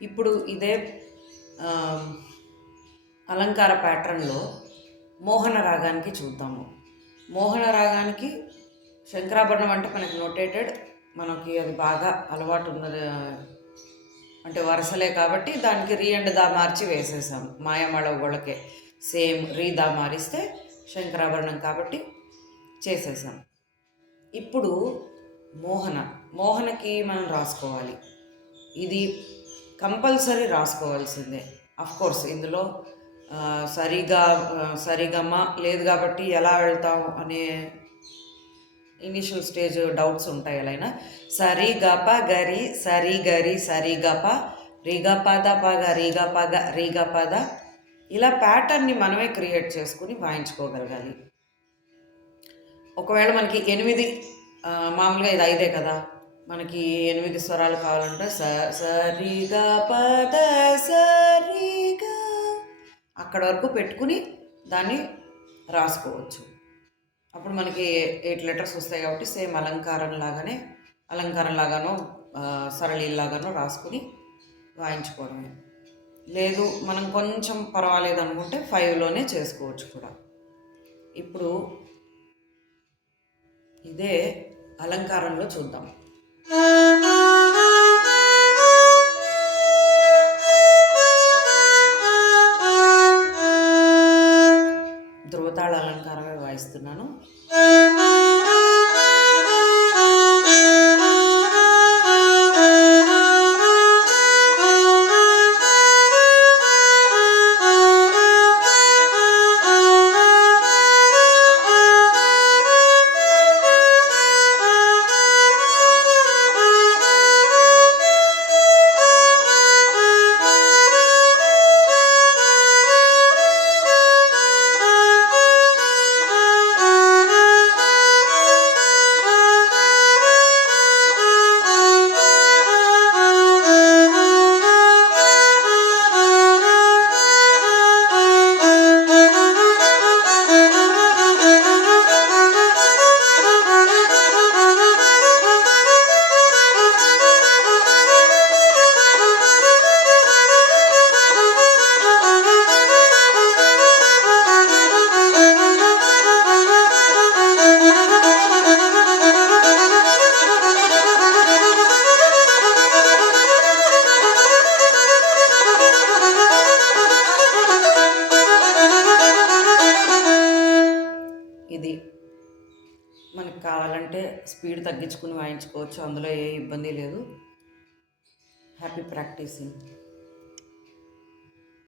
ఇప్పుడు ఇదే అలంకార ప్యాటర్న్లో మోహన రాగానికి చూద్దాము. మోహన రాగానికి శంకరాభరణం అంటే మనకి నోటేటెడ్, మనకి అది బాగా అలవాటు ఉన్నది, అంటే వరుసలే కాబట్టి దానికి రీ అండ్ దా మార్చి వేసేసాం. మాయమాళ గొళ్ళకే సేమ్ రీ దా మారిస్తే శంకరాభరణం కాబట్టి చేసేసాం. ఇప్పుడు మోహనకి మనం రాసుకోవాలి. ఇది కంపల్సరీ రాసుకోవాల్సిందే. కోర్స్ ఇందులో సరిగమ లేదు కాబట్టి ఎలా వెళ్తాం అనే ఇనిషియల్ స్టేజ్ డౌట్స్ ఉంటాయి. ఎలా అయినా సరి గప గరి సరి గరి సరి గప రిగ పద పగ రిగ పగ రిగ పద, ఇలా ప్యాటర్న్ని మనమే క్రియేట్ చేసుకుని వాయించుకోగలగాలి. ఒకవేళ మనకి 8 మామూలుగా ఇది 5 కదా, మనకి 8 స్వరాలు కావాలంటే సరిగా పద సరిగా అక్కడ వరకు పెట్టుకుని దాన్ని రాసుకోవచ్చు. అప్పుడు మనకి 8 లెటర్స్ వస్తాయి కాబట్టి సేమ్ అలంకారం లాగానో సరళీలాగానో రాసుకుని వాయించుకోవడమే. లేదు మనం కొంచెం పర్వాలేదు అనుకుంటే 5లోనే చేసుకోవచ్చు కూడా. ఇప్పుడు ఇదే అలంకారంలో చూద్దాం. ధృవతాళ అలంకారమే వాయిస్తున్నాను. ఇది మనకు కావాలంటే స్పీడ్ తగ్గించుకుని వాయించుకోవచ్చు, అందులో ఏ ఇబ్బంది లేదు. Happy practising.